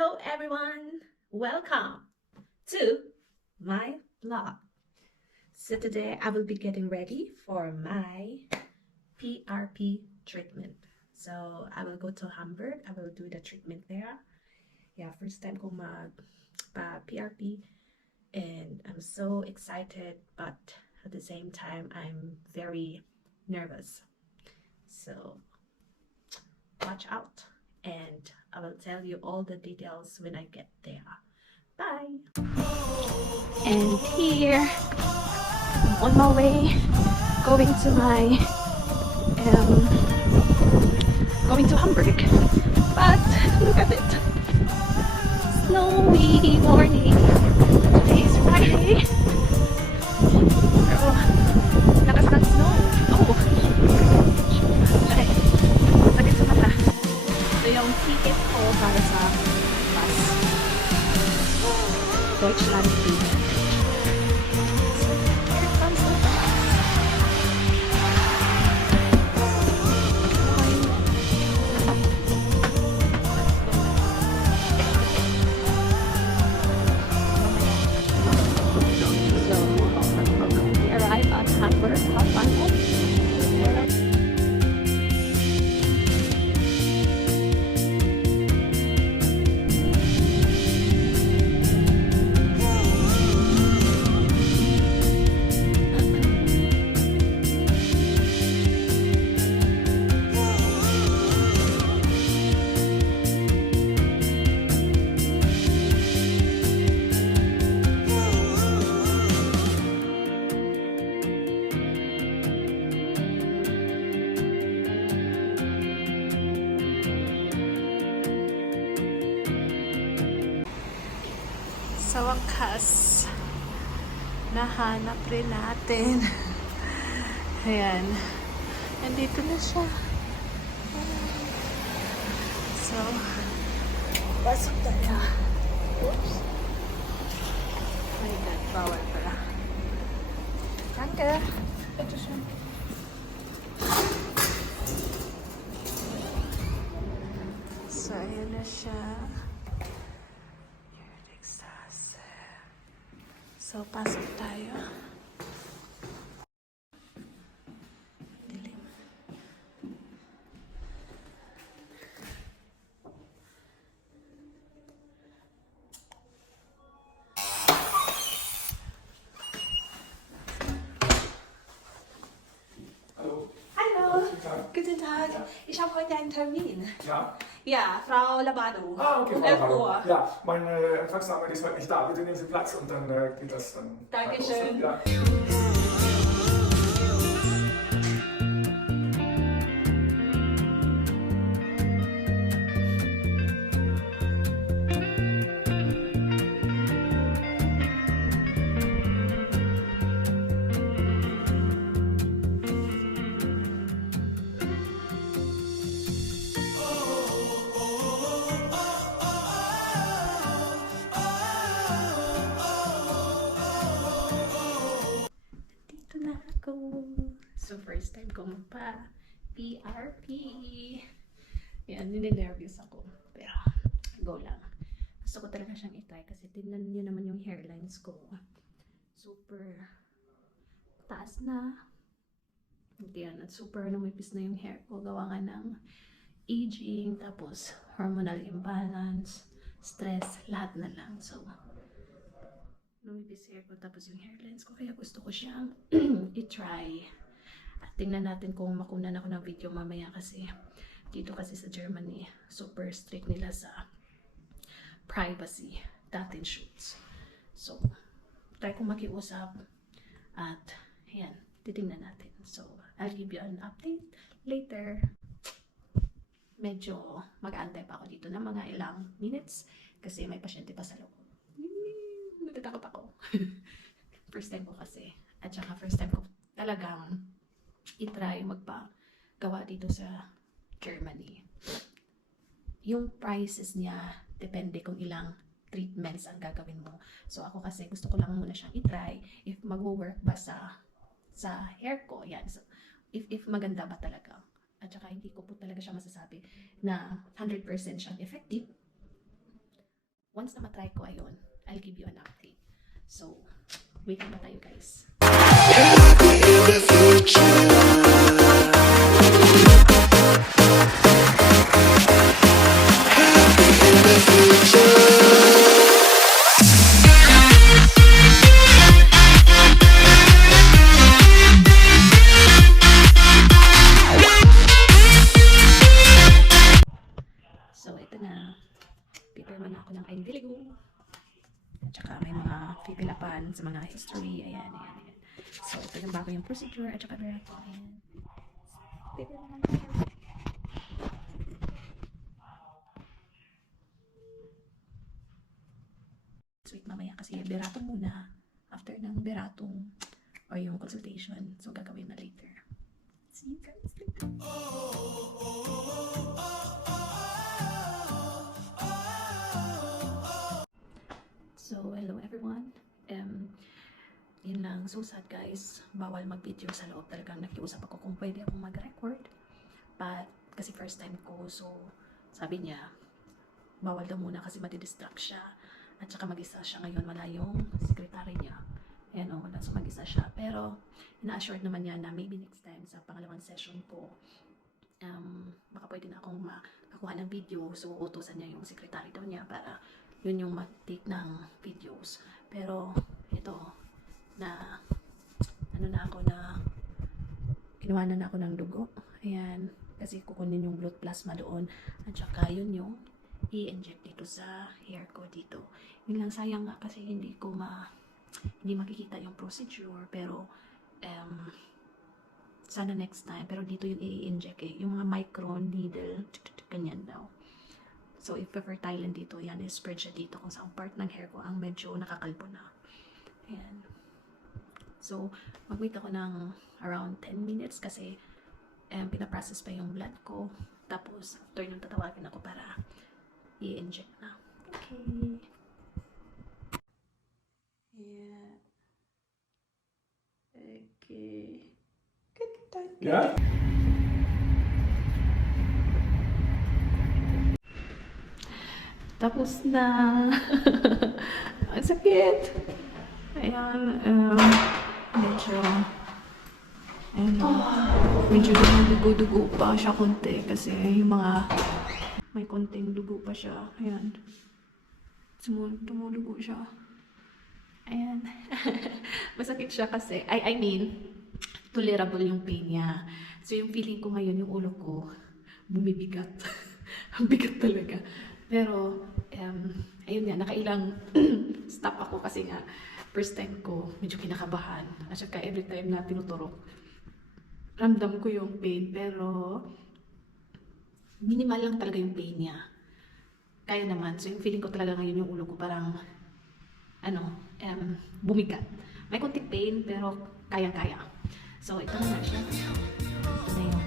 Hello everyone! Welcome to my vlog. So today I will be getting ready for my PRP treatment. So I will go to Hamburg. I will do the treatment there. Yeah, first time ko PRP and I'm so excited, but at the same time I'm very nervous. So watch out and I will tell you all the details when I get there. Bye! And here, I'm on my way, going to Hamburg. But look at it, snowy morning. Today is Friday. So, lakas ng snow. Oh, ay, sakit sa mata. Ito yung ticket ko para sa bus. Deutschland ticket. Sa wakas, nahanap rin natin. Ayan. Nandito na siya. So, pasok tayo. Oops. Oh my God, bawal pala. Danke. Ito siya. So, ayan na siya. So, pasok tayo. Dilim. Hallo. Hallo. Guten Tag. Ich habe heute einen Termin. Ja? Ja, Frau Labado. Ah, okay, Um Frau 11 Hallo. Uhr. Ja, mein Empfangsname ist heute nicht da. Bitte nehmen Sie Platz und dann geht das dann. Dankeschön. Ja. Dito na ako. So, first time ko magpa-PRP. Yan, nininervous ako. Pero, go lang. Gusto ko talaga siyang itry kasi tingnan niyo naman yung hairlines ko. Super taas na. Hindi yan. At super numipis na yung hair ko. Gawa nga ng aging, tapos hormonal imbalance, stress, lahat na lang. So, lumipis hair ko tapos yung hairlines ko kaya gusto ko siyang i-try at tingnan natin kung makunan ako ng video mamaya kasi dito kasi sa Germany super strict nila sa privacy natin shoots. So try kong makiusap at ayan, titingnan natin. So I'll give you an update later. Medyo mag-aantay pa ako dito ng mga ilang minutes kasi may pasyente pa sa loob. Natatakot ako. First time ko kasi. At saka first time ko talagang itry magpagawa dito sa Germany. Yung prices niya, depende kung ilang treatments ang gagawin mo. So ako kasi gusto ko lang muna siyang itry if mag-work ba sa hair ko. Yan. So, if maganda ba talaga. At saka hindi ko po talaga siya masasabi na 100% siyang effective. once na matry ko, ayun, I'll give you an update. So, wait na tayo guys. So, ito na. Prepare man ako ng kainiligo. At saka may mga pipilapan sa mga history. Ayan, ayan, ayan. So, ito yung bago yung procedure. At saka meron ko. Ayan. Prepare naman tayo. Sweet mamaya kasi beratong muna. After ng beratong or yung consultation. So, gagawin na later. See you guys later. So, hello everyone. Yun lang. So sad guys. Bawal mag-video sa loob. Talagang nakiusap ako kung pwede akong mag-record. But, kasi first time ko. So, sabi niya, bawal daw muna kasi madidistract siya. At saka mag-isa siya ngayon. Wala yung secretary niya. Ayan o, wala. So, mag-isa siya. Pero, ina-assured naman niya na maybe next time sa pangalawang session ko, baka pwede na akong makakuha ng video. So, utusan niya yung secretary daw niya para yun yung mag-take ng videos. Pero, ito, na, kinuha na ako ng dugo. Ayan, kasi kukunin yung blood plasma doon. At saka, yun yung i-inject dito sa hair ko dito. Yun lang, sayang nga kasi hindi makikita yung procedure. Pero, sana next time. Pero dito yung i-inject yung mga microneedle, ganyan daw. So, if ever Thailand dito, yan, spread siya dito kung saan part ng hair ko ang medyo nakakalbo na. Ayan. So, mag-wait ako ng around 10 minutes kasi pinaprocess pa yung blood ko. Tapos, after nung tatawagin ako para i-inject na. Okay. Yeah. Okay. Good time. Ja? Tapos na. Ang sakit. Ayan. Medyo dugo-dugo pa siya konti kasi yung mga may konting dugo pa siya. Ayan. Tumudugo siya. Ayan. Masakit siya kasi, I mean, tolerable yung pain niya. So yung feeling ko ngayon, yung ulo ko, bumibigat. Ang bigat talaga. Pero, ayun nga, nakailang stop ako kasi nga, first time ko, medyo kinakabahan. At saka every time na tinuturok, ramdam ko yung pain, pero minimal lang talaga yung pain niya. Kaya naman, so yung feeling ko talaga ngayon yung ulo ko parang, bumigat. May konting pain, pero kayang-kaya. So, ito na nga siya. Ito na yun.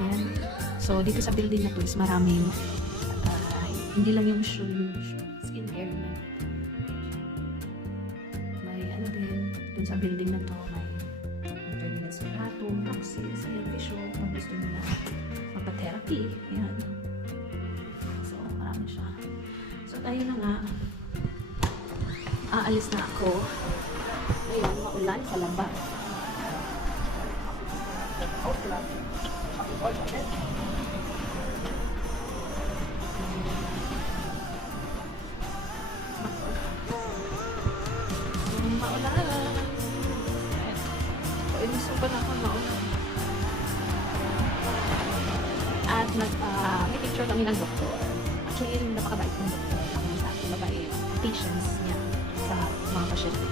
Ayan. So, dito sa building na to is maraming, hindi lang yung skincare na. May din, dun sa building na to, may toxins, ayan, visual, kung gusto nila magpa-therapy, ayan. So, marami siya. So, tayo na nga. Aalis na ako. Ayan, maulan sa labas. Inusupan ako noon. At may picture kami ng doktor. Actually, yung napakabait ng doktor. Ang sa akin, babae, patients niya sa mga pasyente.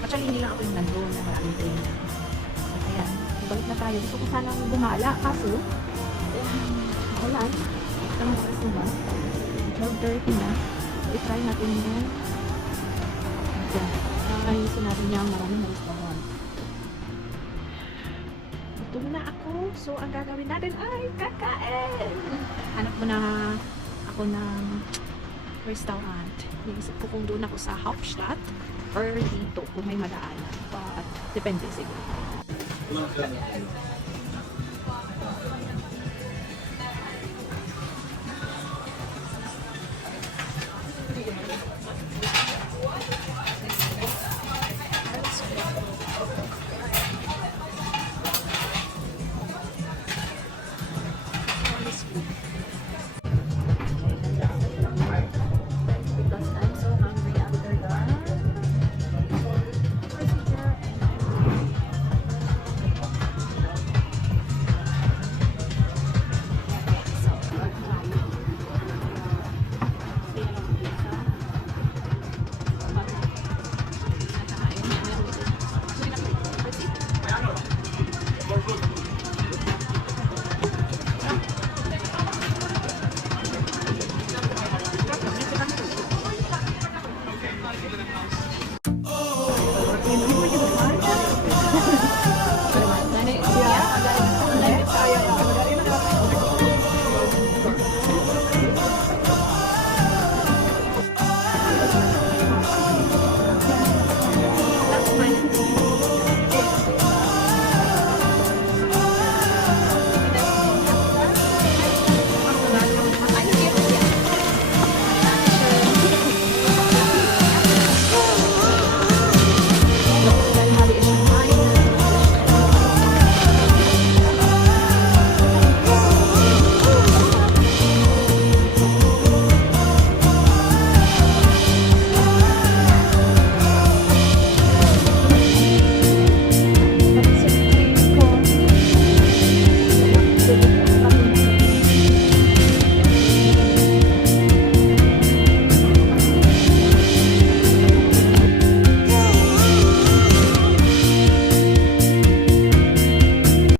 Actually, hindi lang ako yung nandun na maraming training. So, ayan, balik na tayo. Gusto ko sanang bumala. Kaso, ulan. Ito na oras naman. 12:30 na. So, i-try natin yan. Ayan. Sinabi niya maraming restaurant. Gutom na ako. So, ang gagawin natin ay kakain. Hanap mo na ako ng restaurant. Iisip ko kung doon ako sa Hauptstadt or dito kung may madaan. But, depende siguro.